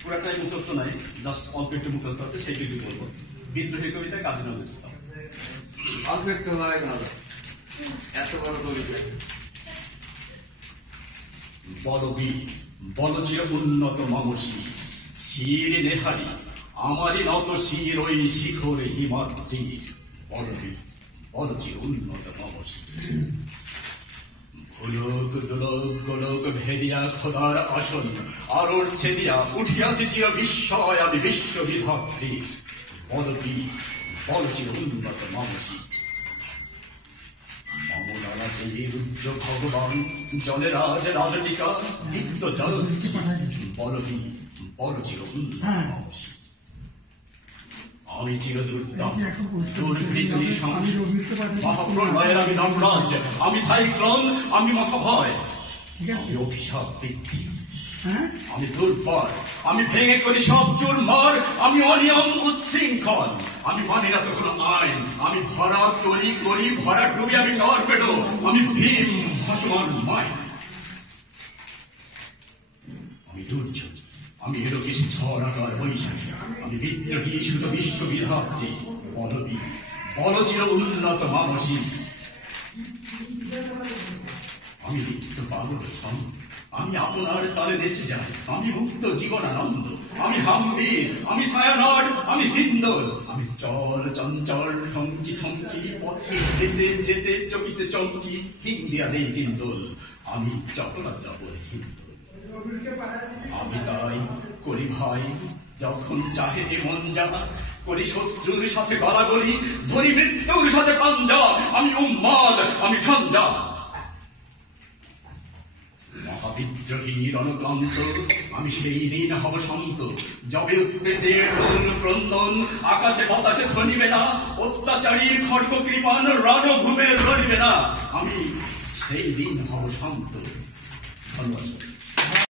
পুরাটাই মুখস্থ নাই, জাস্ট অল্প একটু মুখস্থ আছে, সেইটুকু বলবো। বিদ্রোহী কবিতা কাজী নজরুল ইসলাম। অল্প একটু হয় ভালো, এত বড় কবিতা। বলবীর বলচির উন্নত মামসী শির নেহারি আমারই নত শির ওই শিখর হিমাদ্রির। বলবীর বলচির উন্নত মামসী ভুলোক দুলোক গোলোক ভেদিয়া খোদার আসন আরোর ছেদিয়া উঠিয়াছে চির বিস্ময় আমি বিশ্ববিধাত্রীর। বলবীর বলচির উন্নত মামসী মামলালাতে রুদ্র ভগবান জলেরাজ রাজটিকা দীপ্ত জলশ্রী। বলবীর বলচির উন্নত মামসী আমি চিরদুর্দম দুর্বৃত নৃশংস মহাপ্রলয়ের আমি নটরাজ, আমি সাইক্লোন, আমি মহাভয়, আমি অভিশাপ বৃদ্ধি, আমি দুর্বল, আমি ভেঙে করি সব চুরমার, আমি অনিয়ম উচ্ছৃঙ্খল, আমি মানি না তো কোনো আইন, আমি ভরা তরি করি ভরা ডুবি, আমি টর্পেডো, আমি ভীম ভাসমান মাইন, আমি দুর্যোগ, আমি এরকিস ঝড়াকার বৈশাখী, আমি বিদ্রোহী শুধু বিশ্ববিধাত্রী। বলবীর বলচির উন্নত মানসী আমি লিপ্ত পাগল সং, আমি আপনার তালে নেচে যাই, আমি মুক্ত জীবনানন্দ, আমি হাম্বির, আমি ছায়ানট, আমি হিন্দল, আমি চল চঞ্চল সঙ্গী ছঙ্কি পথে যেতে যেতে চকিতে চমকি হিন্দিয়া নেই হিন্দল, আমি চপলা চপল হিন্দল। আমি তাই করি ভাই যখন চাহে মন যা, করি শত্রুর সাথে গলাগলি, ধরি মৃত্যুর সাথে পাঞ্জা, আমি উম্মাদ, আমি ঝঞ্ঝা। মহাবিদ্রোহী রণক্রান্ত আমি সেই দিন হব শান্ত, যবে উৎপেতের রোল ক্রন্দন আকাশে বাতাসে ধ্বনিবে না, অত্যাচারী খড়গ কৃপান রণভূমে রলিবে না, আমি সেই দিন হব শান্ত। ধন্যবাদ।